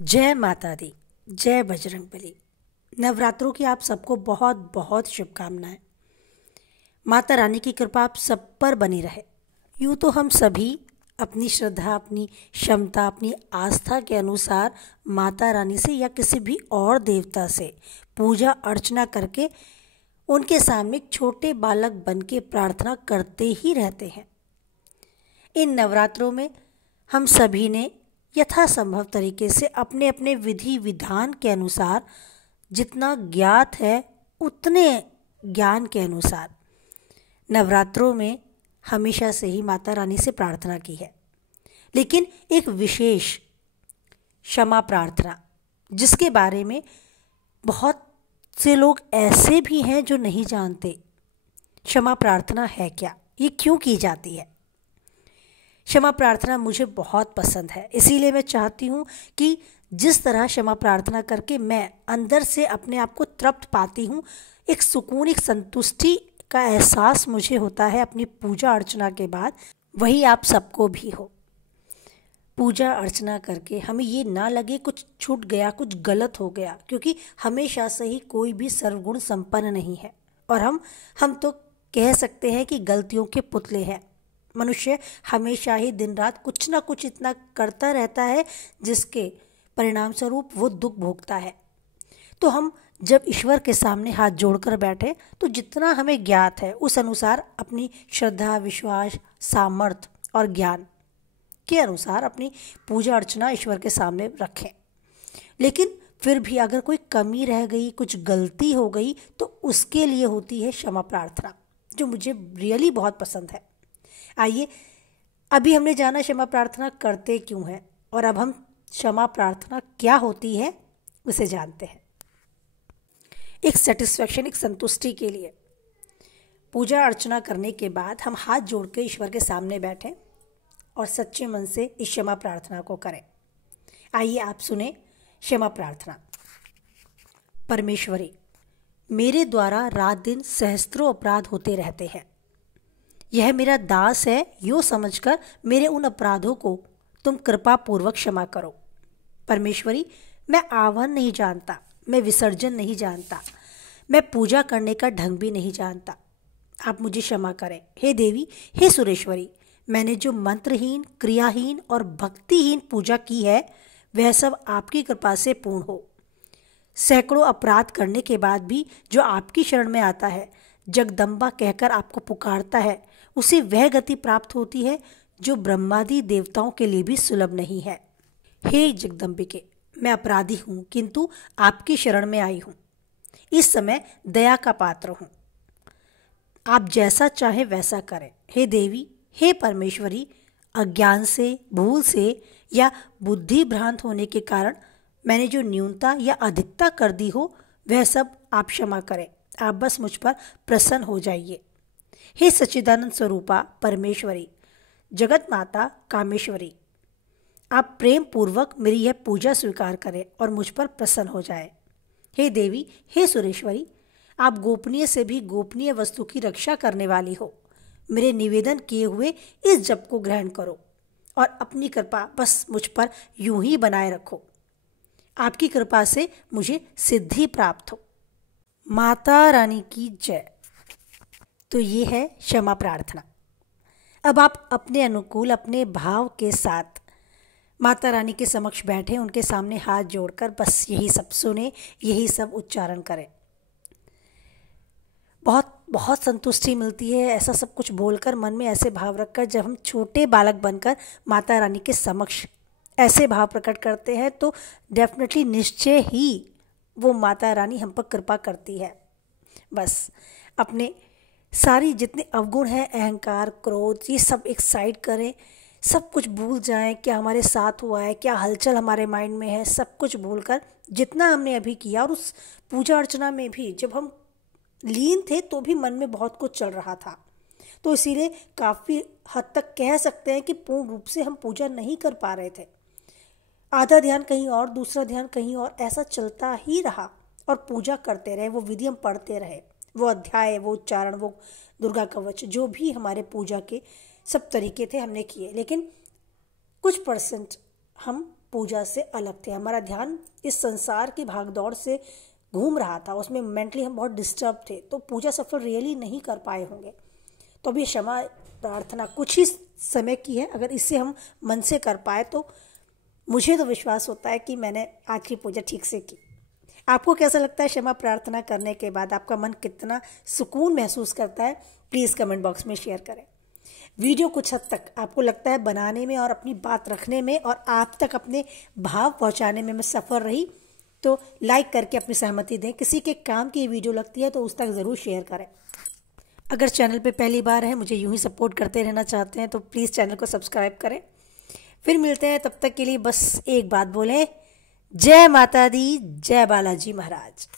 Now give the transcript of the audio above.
जय माता दी। जय बजरंगबली। नवरात्रों की आप सबको बहुत बहुत शुभकामनाएं। माता रानी की कृपा आप सब पर बनी रहे। यूँ तो हम सभी अपनी श्रद्धा, अपनी क्षमता, अपनी आस्था के अनुसार माता रानी से या किसी भी और देवता से पूजा अर्चना करके उनके सामने एक छोटे बालक बन के प्रार्थना करते ही रहते हैं। इन नवरात्रों में हम सभी ने यथासंभव तरीके से अपने अपने विधि विधान के अनुसार जितना ज्ञात है उतने ज्ञान के अनुसार नवरात्रों में हमेशा से ही माता रानी से प्रार्थना की है। लेकिन एक विशेष क्षमा प्रार्थना जिसके बारे में बहुत से लोग ऐसे भी हैं जो नहीं जानते क्षमा प्रार्थना है क्या, ये क्यों की जाती है। क्षमा प्रार्थना मुझे बहुत पसंद है, इसीलिए मैं चाहती हूँ कि जिस तरह क्षमा प्रार्थना करके मैं अंदर से अपने आप को तृप्त पाती हूँ, एक सुकून, एक संतुष्टि का एहसास मुझे होता है अपनी पूजा अर्चना के बाद, वही आप सबको भी हो। पूजा अर्चना करके हमें ये ना लगे कुछ छूट गया, कुछ गलत हो गया, क्योंकि हमेशा से ही कोई भी सर्वगुण संपन्न नहीं है और हम तो कह सकते हैं कि गलतियों के पुतले हैं। मनुष्य हमेशा ही दिन रात कुछ ना कुछ इतना करता रहता है जिसके परिणाम स्वरूप वो दुख भोगता है। तो हम जब ईश्वर के सामने हाथ जोड़कर बैठे तो जितना हमें ज्ञात है उस अनुसार अपनी श्रद्धा, विश्वास, सामर्थ्य और ज्ञान के अनुसार अपनी पूजा अर्चना ईश्वर के सामने रखें। लेकिन फिर भी अगर कोई कमी रह गई, कुछ गलती हो गई, तो उसके लिए होती है क्षमा प्रार्थना, जो मुझे रियली बहुत पसंद है। आइए, अभी हमने जाना क्षमा प्रार्थना करते क्यों हैं और अब हम क्षमा प्रार्थना क्या होती है उसे जानते हैं। एक सेटिस्फैक्शन, एक संतुष्टि के लिए पूजा अर्चना करने के बाद हम हाथ जोड़ के ईश्वर के सामने बैठें और सच्चे मन से इस क्षमा प्रार्थना को करें। आइए आप सुने क्षमा प्रार्थना। परमेश्वरी, मेरे द्वारा रात दिन सहस्त्रों अपराध होते रहते हैं। यह मेरा दास है, यूँ समझकर मेरे उन अपराधों को तुम कृपा पूर्वक क्षमा करो। परमेश्वरी, मैं आह्वान नहीं जानता, मैं विसर्जन नहीं जानता, मैं पूजा करने का ढंग भी नहीं जानता, आप मुझे क्षमा करें। हे देवी, हे सुरेश्वरी, मैंने जो मंत्रहीन, क्रियाहीन और भक्तिहीन पूजा की है वह सब आपकी कृपा से पूर्ण हो। सैकड़ों अपराध करने के बाद भी जो आपकी शरण में आता है, जगदम्बा कहकर आपको पुकारता है, उसे वह गति प्राप्त होती है जो ब्रह्मादि देवताओं के लिए भी सुलभ नहीं है। हे जगदम्बिके, मैं अपराधी हूँ किंतु आपकी शरण में आई हूँ। इस समय दया का पात्र हूँ, आप जैसा चाहें वैसा करें। हे देवी, हे परमेश्वरी, अज्ञान से, भूल से या बुद्धि भ्रांत होने के कारण मैंने जो न्यूनता या अधिकता कर दी हो वह सब आप क्षमा करें। आप बस मुझ पर प्रसन्न हो जाइए। हे सच्चिदानंद स्वरूपा परमेश्वरी, जगत माता कामेश्वरी, आप प्रेम पूर्वक मेरी यह पूजा स्वीकार करें और मुझ पर प्रसन्न हो जाए। हे देवी, हे सुरेश्वरी, आप गोपनीय से भी गोपनीय वस्तु की रक्षा करने वाली हो। मेरे निवेदन किए हुए इस जप को ग्रहण करो और अपनी कृपा बस मुझ पर यूं ही बनाए रखो। आपकी कृपा से मुझे सिद्धि प्राप्त हो। माता रानी की जय। तो ये है क्षमा प्रार्थना। अब आप अपने अनुकूल, अपने भाव के साथ माता रानी के समक्ष बैठे, उनके सामने हाथ जोड़कर बस यही सब सुने, यही सब उच्चारण करें। बहुत बहुत संतुष्टि मिलती है ऐसा सब कुछ बोलकर, मन में ऐसे भाव रखकर। जब हम छोटे बालक बनकर माता रानी के समक्ष ऐसे भाव प्रकट करते हैं तो डेफिनेटली, निश्चय ही वो माता रानी हम पर कृपा करती है। बस अपने सारी जितने अवगुण हैं, अहंकार, क्रोध, ये सब एक साइड करें, सब कुछ भूल जाएं। क्या हमारे साथ हुआ है, क्या हलचल हमारे माइंड में है, सब कुछ भूलकर जितना हमने अभी किया, और उस पूजा अर्चना में भी जब हम लीन थे तो भी मन में बहुत कुछ चल रहा था, तो इसीलिए काफ़ी हद तक कह सकते हैं कि पूर्ण रूप से हम पूजा नहीं कर पा रहे थे। आधा ध्यान कहीं और, दूसरा ध्यान कहीं और, ऐसा चलता ही रहा और पूजा करते रहे, वो विधि हम पढ़ते रहे, वो अध्याय, वो उच्चारण, वो दुर्गा कवच, जो भी हमारे पूजा के सब तरीके थे हमने किए। लेकिन कुछ परसेंट हम पूजा से अलग थे। हमारा ध्यान इस संसार की भागदौड़ से घूम रहा था, उसमें मेंटली हम बहुत डिस्टर्ब थे, तो पूजा सफल रियली नहीं कर पाए होंगे। तो अभी क्षमा प्रार्थना कुछ ही समय की है, अगर इसे हम मन से कर पाए तो मुझे तो विश्वास होता है कि मैंने आज की पूजा ठीक से की। आपको कैसा लगता है क्षमा प्रार्थना करने के बाद? आपका मन कितना सुकून महसूस करता है? प्लीज़ कमेंट बॉक्स में शेयर करें। वीडियो कुछ हद तक आपको लगता है बनाने में और अपनी बात रखने में और आप तक अपने भाव पहुंचाने में मैं सफल रही, तो लाइक करके अपनी सहमति दें। किसी के काम की वीडियो लगती है तो उस तक ज़रूर शेयर करें। अगर चैनल पे पहली बार है, मुझे यूं ही सपोर्ट करते रहना चाहते हैं, तो प्लीज़ चैनल को सब्सक्राइब करें। फिर मिलते हैं, तब तक के लिए बस एक बात बोलें, जय माता दी, जय बालाजी महाराज।